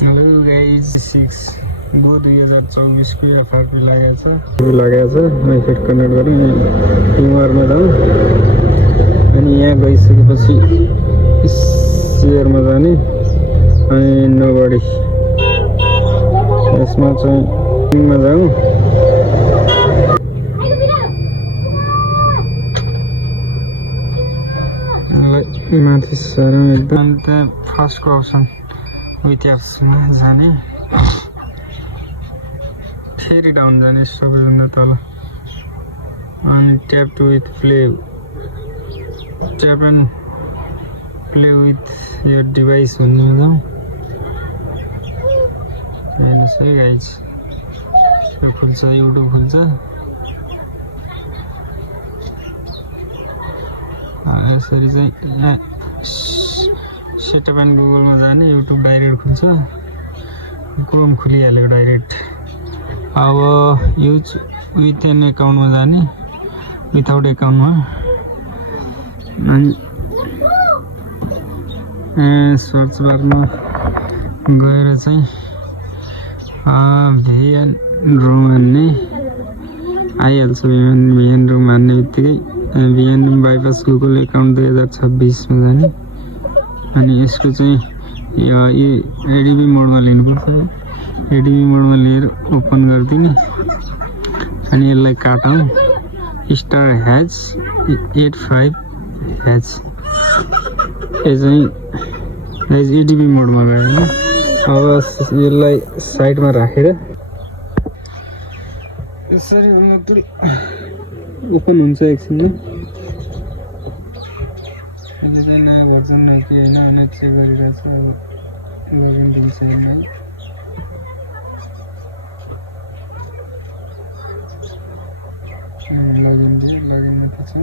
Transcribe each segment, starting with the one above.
hello guys 6 go 2024 को FRP लागेको छ मैं फिट कनेक्ट गरेँ टिमरमा जाऊँ अनि यहाँ गइसकेपछि शेयरमा जाने अनि नोबडी यसमा चाहिँ टिममा जाऊँ माथि सरौँ एकदम अन्त फर्स्टको अप्सन विथ एप्समा जाने फेरि डाउन जाने सबैभन्दा तल अनि tap to with play tap and play with यो डिभाइस भन्नेमा जाउँ हेर्नुहोस् है गाइज यो खुल्छ युट्युब खुल्छ यसरी चाहिँ यहाँ सेटअप एन्ड गुगलमा जाने युट्युब डाइरेक्ट खुल्छ क्रोम खुलिहालेको डाइरेक्ट अब युज विथ एन एकाउन्टमा जाने विथआउट एकाउन्टमा अनि सर्च बारमा गएर चाहिँ भिएन रोम हान्ने आइहाल्छ भिएन रोम हान्ने बित्तिकै भिएन बाइपास गुगल एकाउन्ट 2026 में जाने अनि यसको चाहिँ एडीबी मोडमा लिनुपर्छ एडीबी मोडमा लिएर ओपन गरिदिने अनि यसलाई काटौँ स्टार ह्याच 85 ह्याच यो चाहिँ एडीबी मोडमा गयो अब यसलाई साइडमा राखेर यसरी ओपन हुन्छ एकछिनमा यो चाहिँ नयाँ भर्जन हो कि होइन भनेर चेक गरिरहेको छ अब लगइन दिन्छ होइन लगइन दियो लगइन माथि छ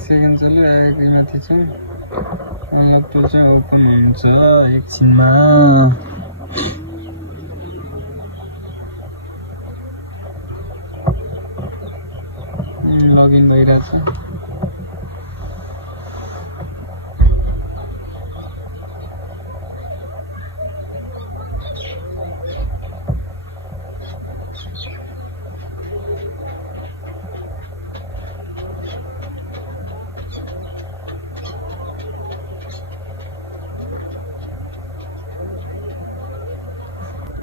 सेकेन्ड चलिरहेको माथि छ अनलक टु चाहिँ ओपन हुन्छ एकछिनमा लगइन भइरहेछ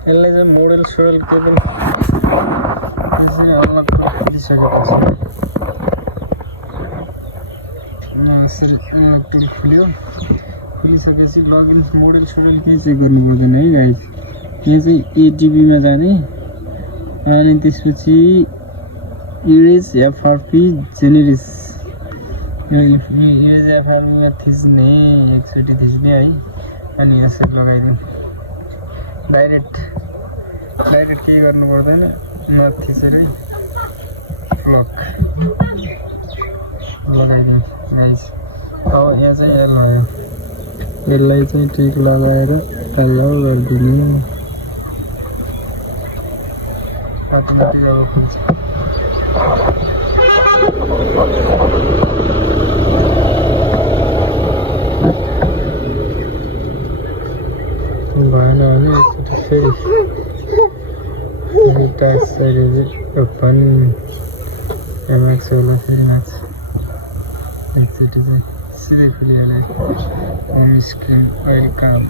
यसलाई चाहिँ मोडल सोडल के पनि यसरी अनलक गरिसकेपछि यसरी अनलक टुल खुल्यो खुलिसकेपछि लगइन मोडल सोडल केही चेक गर्नु पर्दैन है गाइज यहाँ चाहिँ एटिबीमा जाने अनि त्यसपछि इरेज एफआरपी जेनेरिस इरेज एफआरपीमा थिच्ने एकचोटि थिच्ने है अनि यसरी लगाइदिउँ डाइरेक्ट केही गर्नु पर्दैन नथिचेरै ब्लक लगाइदिउँ गाइज अब यहाँ चाहिँ यसलाई चाहिँ टिक लगाएर तल्लो गरिदिने अटोमेटिक अब खुल्छ भएन भने एकचोटि फेरि टाइट साइड ओपन एमाक्स होला फेरि माथि एकचोटि चाहिँ सिधै खुलिहाल्यो होम स्क्रिन वेलकम